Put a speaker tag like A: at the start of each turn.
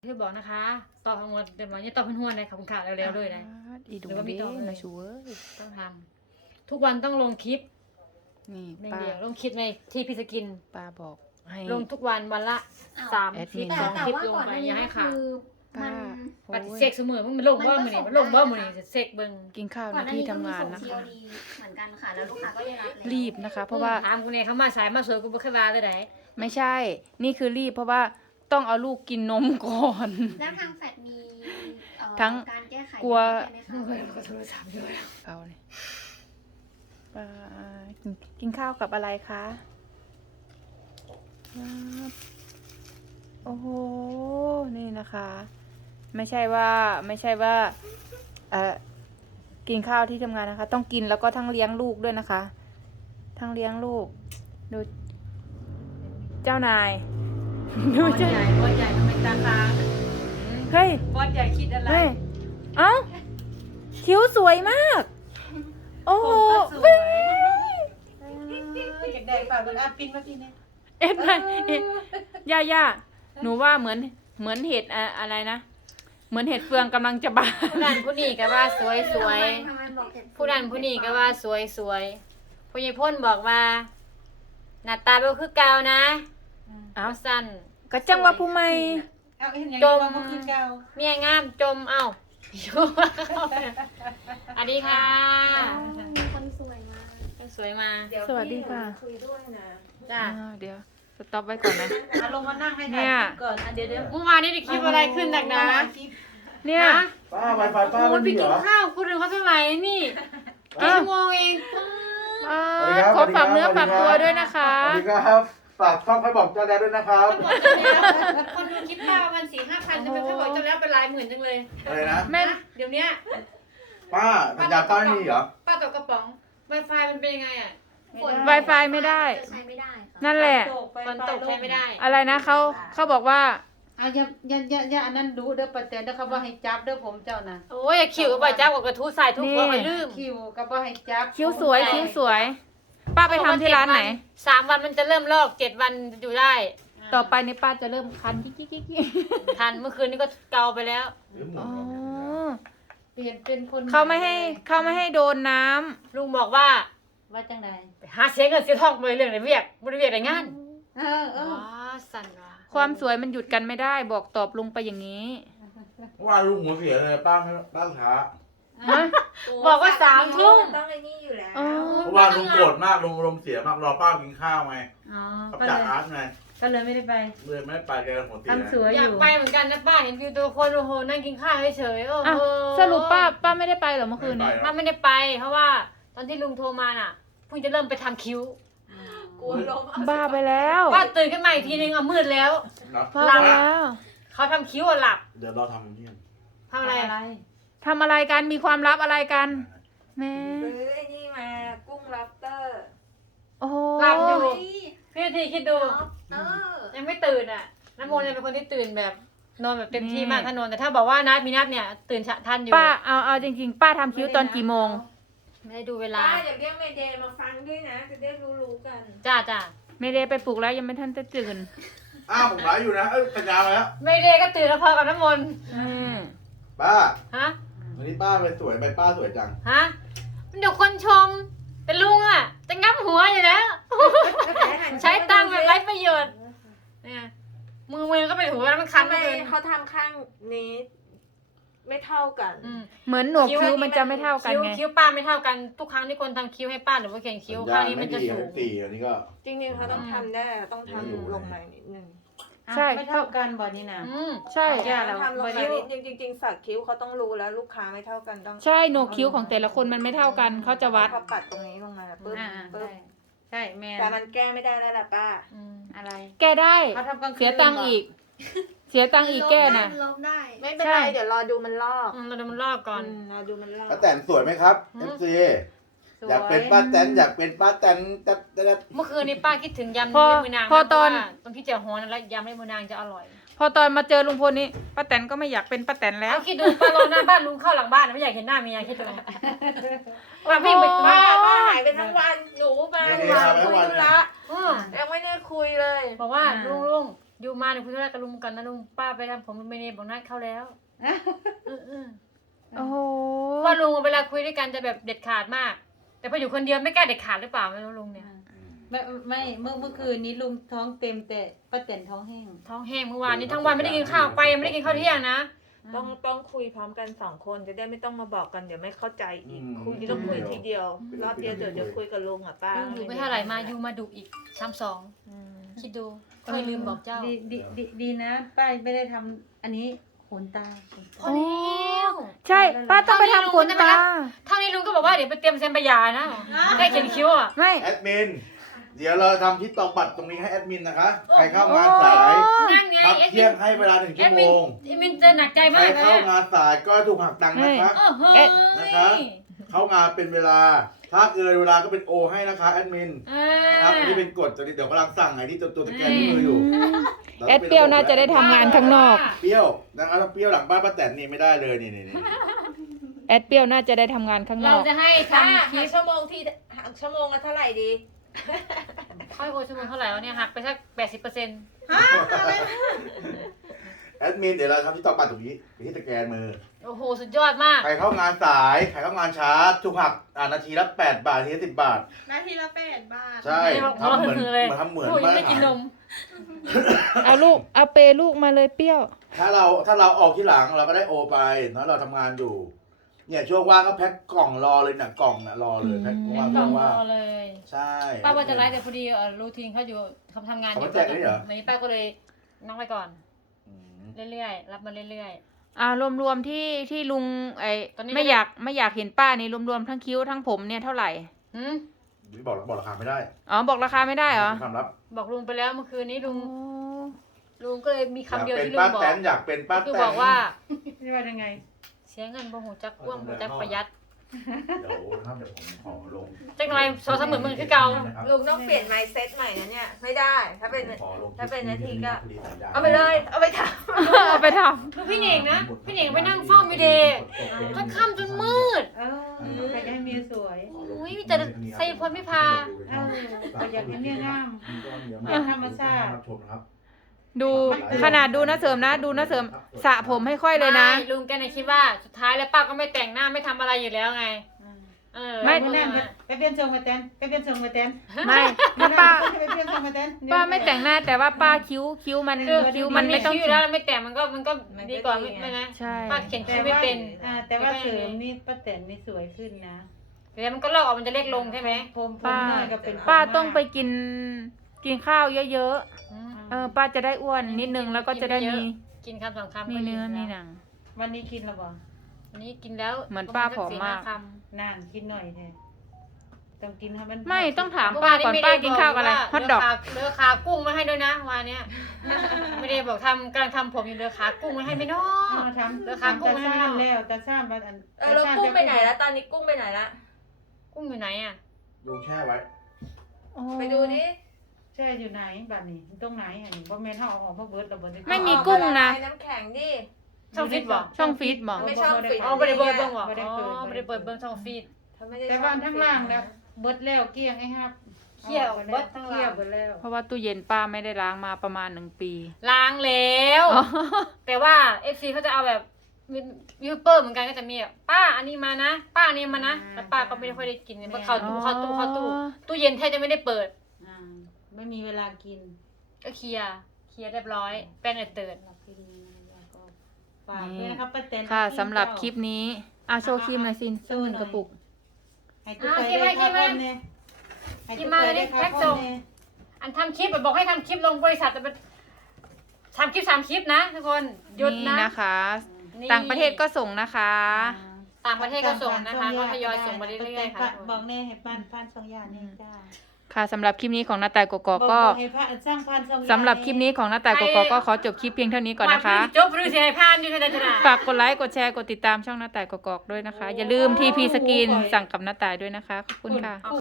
A: ที่บอกนะคะตอบทั้งหมดเดี๋ยวมันจะตอบเป็นหัวเลยขอบคุณค่ะเร็วๆเลยนะ
B: อีดู
A: หรือว่ามี
B: เด้
A: ต่อเลย
B: มาชูเว้ย
A: ต้องทำทุกวันต้องลงคลิป
B: นี่
A: ใน
B: ป้า
A: เดียวลงคลิปในที่พิสกิน
B: ป้าบอกให้
A: ลงทุกวันวันละ
C: อ้าว
A: 3 คลิป
B: แอดมิน
A: 2 คลิป
C: ว่า
A: ลง
C: ก่อน
A: ไป
C: หน้า
A: อย่า
C: นี้
A: ให้
C: ก็
A: ขาด
C: คือ
B: ป้า
C: มัน
B: โอ้
A: ปฏิ
B: ย
A: เสธเสมอมันลงว่ามือนี่มันลงว่ามือนี่จะเสกเบิ้ง
B: กินข้าว
C: ก่อ
B: ใน
C: นหน้า
B: ที่
C: นี้ก็
B: ทำ
C: มี
B: งาน
C: ส่ง
B: นะ
C: COD
B: คะ
C: เหมือนกันค่ะ แล้วลูกค้าก็ได้รับแล้ว
B: รีบนะคะ เพราะว่า
A: ถามกูเนี่ยเขามาสายมาสวยกูบ่เคยว่าเลยไหน
B: ไม่ใช่ นี่คือรีบเพราะว่าต้องเอาลูกกินนมก่อน
C: แล้วทางแฟดมี
B: ทั้ง
C: การแก้ไข
B: กลัว
C: ไหม
A: มึง
C: คะ
A: เคยเอาโทรศัพท์ด้วย
B: เอาเลยป้ากินข้าวกับอะไรคะครับโอ้โหนี่นะคะ ไม่ใช่ว่ากินข้าวที่ทำงานนะคะ ต้องกินแล้วก็ทั้งเลี้ยงลูกด้วยนะคะ ทั้งเลี้ยงลูกดูเจ้านาย
A: บอสใหญ่บอสใหญ่ทำไมตาค้าง
B: เฮ้ย
A: บอสใหญ่คิดอะไร
B: เฮ้ยเอ้าคิ้วสวยมาก โอ้โห
A: ผมก็สวยอยากได้เปล่ากันอ่ะปิ้นมาปิ้นเนี่ย
B: เอ็ดไย่าหนูว่าเหมือนเห็ดอะไรนะ เหมือนเห็ดเฟืองกำลังจะบาน
A: ผู้นั้นผู้นี้ก็ว่าสวยสวย
C: ทำไมบอกเห็ด
A: ผู้นั้นผู้นี้ก็ว่าสวยสวยผู้ใหญ่พ่นบอกว่าหน้าตาเป็นคือเก่านะ
B: เอ้า
A: สั้น
B: ก็จังว่าผู้ใหม่
D: เอาเห็นอย่าง
A: จ
D: นี้
A: ม
D: ว่ามันคือเก่า
A: เมียงามจมเอ้าสวัสดีค่ะ
C: มีคนสวยมาก
A: คนสวยมา
B: สวัสดีค่ะ
D: คุยด้วยนะ
A: จ้า
B: อ้าวเดี๋ยวสต็อปไว้ก่อนนะ
D: เอาลงมานั่งให้
B: เนี่
D: ถ่าย
B: ย
D: คลิปก่อนอ่ะเดี๋ยว
A: เมื่อวานนี้ได้คลิปอะไรขึ้นหนักนะ
B: เนี่ย
A: ฮะ
E: ป้าไวไฟป้า
A: โอ้
E: ไม่
A: ยไป
E: มีเหร
A: กิน
E: อ
A: ข้าวคุณถึงเขาเท่าไหร่นี่กี่ชั่วโมงเอง
B: อ่า
E: สวัสดีครับ
B: ขอฝากเนื้อ
E: สวั
B: ฝาก
E: สดีครับ
B: ตัวด้วยนะคะ
E: สวัสดีครับฝากช่องให้บอกเจ้าแดนด้วยนะครับ
A: คนดูคลิปป้าประมาณ4-5 พันจะเป็นเขาบอกจะแล้วเป็นหลายหมื่นจังเลย
E: อะไรนะ
B: แม่
A: นะเดี๋ยวเนี้ย
E: ป้าสัญญาป้าไม่มีเหรอ
A: ป้าตกกระป๋อง Wi-Fi มันเป็นยังไงอ่ะ
B: Wi-Fi ไม่ได้
C: จะใช้ไม่ได้ค่ะ
B: นั่นแหละ
A: ฝนตกใช้ไม่ได้
B: อะไรนะเขาบอกว่า
D: อ่ะอย่าอันนั้นดูเด้อประแตนเด้อครับว่าให้จับเด้อผมเจ้านะ
A: โอ้ยอย่าขิวไปจ้ากับกระทู้ใส่ทุกคนไปลืม
D: คิวก็บ่ให้จับ
B: คิ้วสวยคิ้วสวย ป้าไปทำที่ร้านไหน
A: 3 วันมันจะเริ่มลอก7 วันจะอยู่ได้
B: ต่อไปในป้าจะเริ่มคันกิ๊กกิ๊กกิ๊กกิ๊ก
A: ทันเมื่อคืนนี้ก็เกาไปแล้ว
E: หรือหมุ
B: อ๋
E: น
B: อ
D: เปลี่ยนเป็นคน
B: เขาไม่ให้โดนน้ำ
A: ลุงบอกว่า
D: ว่าจังได
A: ไปหาเสียเงินเสียทองไปเรื่องในเวียกบริเวียกในงาน
D: เออ
A: ว้าสั่นว่ะ
B: ความสวยมันหยุดกันไม่ได้บอกตอบลุงไปอย่างนี้
E: เมื่อวานลุงหัวเสียเลยป้าไม่ป้าช้า
B: ฮะ
A: บอกว่า3 ทุ่ม
C: ต้องไอ้นี่อยู่แล้ว
B: อ๋อ
E: เมื่อวานลุงโกรธมากลุงอารมณ์เสียมากรอป้ากินข้าวไง
D: อ๋อ
E: กับ
D: ก็
E: จ่า
D: เลย
E: อาร์ตไง
D: ก็เลยไม่ได้ไป
E: เลยไม่ได้ไปแกหัวเสีย
D: ทำสวย
A: อ
D: อย
A: าก
D: ยู่
A: ไปเหมือนกันนะป้าเห็นวิวตัวคนโอ้โหนั่งกินข้าวเฉยๆโอ้
B: อ่ะ
A: โห
B: สรุปป้าไม่ได้ไปเหรอเมื่อคืน
E: ไม่
B: นี้
E: ไปหร
A: ป้า
E: อก
A: ไม่ได้ไป เพราะว่าตอนที่ลุงโทรมาน่ะเพิ่งจะเริ่มไปทำคิ้ว
C: กลัวลม
B: บ้าไปแล้ว
A: ป้าตื่นขึ้นมาอีกทีนึงเอามืดแล้ว
E: เนาะ
B: บ้าไปแล้ว
A: เขาทำคิ้วอะหลับ
E: เดี๋ยวเราทำนี่กัน
A: ทำอะไร
B: ทำอะไรกันมีความลับอะไรกันแม่
F: ซื้อไอ้นี่มากุ้งล็อบสเตอร์
B: โอ้โห
A: หลับอยู่พี่นาทีคิดดู
C: เออ
A: ยังไม่ตื่นอ่ะน้ำโมเนี่ยเป็นคนที่ตื่นแบบนอนแบบเต็มที่มากถ้านอนแต่ถ้าบอกว่านัดมีนัดเนี่ย ตื่นทันอยู่
B: ป้าเอาจริงๆ ป้าทำคิ้วตอนกี่โมง
A: ไม่ได้ดูเวลา
F: ป้าอยากเรียกเมเดย์มาฟังด้วยนะ จะได้รู้ๆกัน
A: จ้า
B: ไม่ได้ไปปลุกแล้วยังไม่ทันจะตื่น
E: อ้าวผมไลฟ์อยู่นะสัญญามาแล้ว
A: ไม่ได้ก็ตื่นแล้วพอกับน้ำมนต์
B: อืม
E: ป้า
A: ฮะ
E: วันนี้ป้าไปสวยไปป้าสวยจัง
A: ฮะมันเดี๋ยวคนชม แต่ลุงอ่ะจะงับหัวอยู่แล้ว ใช้ตังค์แบบไร้ประโยชน์เนี่ยมือก็ไปถูแล้วมันคัน
F: ทำไม
A: เลย
F: เขาทำข้างนี้ไม่เท่ากัน
B: เหมือนหนวกคิ้วมันจะไม่เท่ากันไง
A: คิ้วป้าไม่เท่ากันทุกครั้งที่คนทำคิ้วให้ป้าหรือว่าเขียนคิ้วข้างนี้มันจะสูง
E: ตีอันนี้ก็
F: จริงๆเขาต้องทำได้ต้องทำลงมานิดนึง
B: ใช่
D: ไม่เท่ากันบ่นี่นะ
B: ใช่
D: แก้แล้ว
F: ทำลงมานิดนึงจริงๆสักคิ้วเขาต้องรู้แล้วลูกค้าไม่เท่ากันต้อง
B: ใช่หนวกคิ้วของแต่ละคนมันไม่เท่ากันเขาจะวัด
F: เขาปัดตรงนี้ลงมาปึ๊บ
D: อ่า
F: ปึ๊บ
D: ใช่แม่
F: แต่มันแก้ไม่ได้แล้วล่ะป้า
D: อะไร
B: แก้ได้
D: เขาทำกลางคืน
B: เสียตังค์อีก เสียตังค์อีกแก้น่ะ
C: ลบได้
F: ไม่เป็น
B: ใช่
F: ไรเดี๋ยวรอดูมันลอก
A: เราดูมันลอกก่อน
F: รอดูมันลอก
E: ป้าแตนสวยไหมครับ FC อยากเป็นป้าแตนอยากเป็นป้าแตนแต่
A: เมื่อคืนนี้ป้าคิดถึงยำ
B: พอ
A: เล็บมือนาง
B: พอตอน
A: เพราะว่าตรงที่เจียวฮอนแล้วยำเล็บมือนางจะอร่อย
B: พอตอนมาเจอลุงพลนี้ป้าแตนก็ไม่อยากเป็นป้าแตนแล้ว
A: แล้วคิดดูป้ารอหน้าบ้านลุงเข้าหลังบ้านไม่อยากเห็นหน้าเมียคิดดูว่าวิ่งไป
F: ป้า
A: ว่า
F: หายไปทั้งวันหนูมา
E: ไม่
F: คุ
E: ได้
F: ย
E: ทำให้
F: ธุ
E: วัน
F: ระ
A: อืม
F: ยังไม่ได้คุยเลย
A: บอกว่าลุงอยู่มาเนี่ยคุยธุระกับลุงกันนะลุงป้าไปทำผมไม่เนบอกนัดเข้าแล้ว
B: โอ้โห
A: เพราะลุงเวลาคุยด้วยกันจะแบบเด็ดขาดมาก แต่พออยู่คนเดียวไม่กล้าเด็ดขาดหรือเปล่าไม่รู้ลุงเนี่ย
D: ไม่เมื่อคืนนี้ลุงท้องเต็มแต่ป้าแตนท้องแห้ง
A: ท้องแห้งเมื่อวานนี้ทั้งวันไม่ได้กินข้าวไปยังไม่ได้กินข้าวเที่ยงนะ
F: ต้องคุยพร้อมกัน2 คนจะได้ไม่ต้องมาบอกกันเดี๋ยวไม่เข้าใจอีก
E: อืม
F: คุยต้องคุยทีเดียวรอบเดียวเดี๋ยวคุยกับลุงอ่ะป้า
A: ลุงอยู่ไม่เท่าไหร่มาอยู่มาดุอีกซ้ำสองคิดดูเคยลืมบอกเจ้า
D: ดีนะป้าไม่ได้ทำอันนี้ขนตา
A: พอแล้ว
B: ใช่ป้าต้องไปทำขนตา
A: เท่านี้ลุงก็บอกว่าเดี๋ยวไปเตรียมเซ็นใบหย่านะใกล้เขียนคิ้วอ่ะ
B: ไม่
E: แอดมิน เดี๋ยวเราทำที่ตอกบัตรตรงนี้ให้แอดมินนะคะ ใครเข้างานสาย
A: นั่นไง
E: พักเที่ยงให้เวลา1 ชั่วโมง
A: เอ็มินจะหนักใจ
E: ใคร
A: มากเลย
E: เข้างานสายก็ถูกหักตังค์นะคะ
A: โอ้โห
E: นะคะ เข้างานเป็นเวลา ถ้าเกินเวลาก็เป็นโอให้นะคะแอดมินนะครับอันนี้เป็นกฎตอนนี้เดี๋ยวกำลังสั่งไอ้ที่ตัวสแกนที่มืออยู่
B: แอดเปรี้ยวน่าจะได้ทำงานข้างนอก
E: เปรี้ยวนะครับเปรี้ยวหลังบ้านป้าแตนนี่ไม่ได้เลยนี่
B: แอดเปรี้ยวน่าจะได้ทำงานข้างน
A: เรา
B: อก
A: จะให้
F: ถ้า
A: ทำคลิ
F: หั
A: ป
F: กชั่วโมงที่หักชั่วโมงละเท่าไหร่ดี
A: ค่อยโอนชั่วโมงเท่าไหร่วะเนี่ยหักไปสัก80%
E: แอดมินเดี๋ยวเราทำที่ตอกบัตรตรงนี้ไปที่สแกนมือ
A: โอ้โหสุดยอดมาก
E: ใครเข้างานสาย ใครเข้างานช้าถูกหักนาทีละ8 บาทนาทีละ10 บาท
C: นาทีละ8 บาท
E: ใช่ทำเหมือน
A: เลย
E: ทำเหมือน
A: ลูกยังไม่กินนม
B: เอาลูกเอาเปลูกมาเลยเปรี้ยว
E: ถ้าเราออกที่หลังเราก็ได้โอไปเนาะเราทำงานอยู่ เนี่ยช่วงว่างก็แพ็คกล่องรอเลยน่ะกล่องน่ะรอเลยแพ็คว่าง
A: กล่องร
E: ว่าง
A: อเลย
E: ใช่
A: ป้าว่าจะไลฟ์แต่พอดีรูทีนเขาอยู่ทำงานอยู่
E: เขามาแจกด้วยเหรอ
A: วันนี้ป้าก็เลยนั่งไว้ก่อน
E: อืม
A: เรื่อยๆรับมาเรื่อย
B: รวมๆที่ลุง
A: ตอนนี้
B: ไม่อยากเห็นป้านี่รวมๆทั้งคิ้วทั้งผมเนี่ยเท่าไหร่
A: ๆหืม
E: บอกราคาไม่ได้
B: อ๋อบอกราคาไม่ได้เหรอ
E: เป็นความลับ
A: บอกลุงไปแล้วเมื่อคืนนี้
B: โอ้
A: ลุงก็เลยมี
E: อยา
A: คำ
E: ก
A: เดียว
E: เป็น
A: ที่ลุ
E: ป้าง
A: บอก
E: แตนอยากเป็นป้า
A: คือ
E: แตน
A: บอกว่า
D: นี่ว่ายังไง
A: เสียเงินบ่หูจักว่างหูจักประหยัด
E: เดี๋ยวนะครับเดี๋ยวผมขอลง
A: จักหน่อย2-3หมื่นมันคือเก่า
F: ลุงต้องเปลี่ยน mindset ใหม่นะเนี่ยไม่ได้ถ้าเป็น
E: ขอลง
F: ถ้าเป็นนาทีก็
E: พอดีสัญญณ
F: เอาไปเลยเอาไปท
B: เอาไปท
A: คือพี่เน่งนะพี่เน่งไปนั่งเฝ้ามิเดย์จนค่ำจนมืด
D: ใครจะให้เมียสวย
A: อุ้ยมีแต่ไซพลไม่พา
D: ก็อยากให้เมียงาม อยากธรรมชาติ
B: ำดูขนาดดูนะเสริมนะดูนะเสริมสระผมให้ค่อยเลยนะ
A: ไม่ลุงแกเนี่ยคิดว่าสุดท้ายแล้วป้าก็ไม่แต่งหน้าไม่ทำอะไรอยู่แล้วไง
B: ไม่
D: ไม่แน่ไปเปลี่ยนทรงมาแตนไปเปลี่ยนทรงมาแตน
B: ไม่ถ้าป้า
D: ไปเปลี่ยนทรงมาแตน
B: ป้าไม่แต่งหน้าแต่ว่าป้าคิ้วมัน
A: คือ
B: คิ้ว
A: มั
B: มัน น
A: มี
B: ไม่ต้อง
A: คิ้วอยู่แล้วไม่แต่งมันก็ดีกว่าไม่นะ
B: ใช่
A: ป้าเขียนคิ้วไม่เป็น
D: แต่ว่าเสริมนี่ป้าแตนนี่สวยขึ้นนะ
A: เดี๋ยวมันก็ลอกออกมันจะเล็กลงใช่ไหม
D: ผม
B: ป้า
D: น้อยก็เป็น
B: ป้าต้องไปกินข้าวเยอะๆป้าจะได้อ้วนนิดนึงแล้วก็จะได้มี
A: กินคำ2 คำ
B: มีเนื้อมีหนัง
D: วันนี้กินแล้วบ่
A: วันนี้กินแล้ว
B: เหมือนป้าผอมมาก
D: นานกินหน่อยแท้ต้องกินให้มัน
B: ไม่ต้องถามป้าก่อนป้ากินข้าวกับอะไรฮอทดอก
A: เลือขากุ้งมาให้ด้วยนะวันนี้ไม่ได้บอกกำลังทำผมอยู่เลือขากุ้งมาให้ไม่น้อ
D: มาทำ
A: เลือขากุ้ง
D: ตา
A: มาให้
D: ซ่าน
A: ไม่น้อ
D: แล้วตาซ่านบ้านอัน
F: แล้วกุ้งไปไหนแล้วตอนนี้กุ้งไปไหนละ
A: กุ้งอยู่ไหนอ่ะ
E: ลงแช่ไว้
F: ไปดูนี่
D: แช่อยู่ไหนบ้านนี้ตรงไหนอันนี้บ่แม่นเฮาเอาออกมาเบิดแล้วบ่ได้
B: ไม่มีกุ้งนะ
F: น้ำแข็งดิ
A: ช่องฟีดบอก
B: ช่องฟีดบอก
F: ไม่ช่องฟีด
A: อ๋อไม่ได้เปิดเบิ้งบอกอ๋อไม่ได้เปิดเบิ้งช่องฟีด
D: แต่ว่าทั้งล่างแล้วเบิดแล้วเกลี้ยงไอ้ฮับ
A: เคี่ยวเบิดทั้งล่าง
D: เคี่ยวเบิดแล้ว
B: เพราะว่าตู้เย็นป้าไม่ได้ล้างมาประมาณ1 ปี
A: ล้างแล้ว แต่ว่า FC เขาจะเอาแบบยูทูบเบอร์เหมือนกันก็จะมีแบบป้าอันนี้มานะป้าอันนี้มานะแล้วป้าก็ไม่ได้ค่อยได้กินเพราะเข้าตู้เย็นแทบจะไม่ได้เปิด
D: ไม่มีเวลากิน
A: ก็เคลียร์เรียบร้อยแป้งเติร์ด
D: ฝากด้วยนะครับป้าแตน
B: ค่ะสำหรับคลิปนี้โชว์ครีมหน่อยสิสัก1 กระปุก
D: ให้ทุกคนได้พักผ่อนเนี่ยให้ทุกคนได้พักผ่อนเนี่ย
A: อันทำคลิปบอกให้ทำคลิปลงบริษัทแต่เป็นทำคลิป3 คลิปนะทุกคนหยุด
B: นี่
A: นะ
B: นะคะ ต่างประเทศก็ส่งนะคะ
A: ต่างประเทศก็ส่งนะคะก็ทยอยส่งมาเรื่อยๆค่ะ
D: บอกแน่ให้พัน2อย่างนี่จ้า
B: ค่ะสำหรับคลิปนี้ของน้าแต่กกอกก็
D: ให้สร้างพัน2อย่าง
B: สำหรับคลิปนี้ของน้าแต่กกอกก็ขอจบคลิปเพียงเท่านี้ก่อนนะคะ
A: จบหรือเสียให้พานอยู่ขนาดนั้น
B: ฝากกดไลค์กดแชร์กดติดตามช่องน้าแต่กกอกด้วยนะคะ อย่าลืม TP สกินสั่งกับน้าแต่ด้วยนะคะขอบคุณค่ะ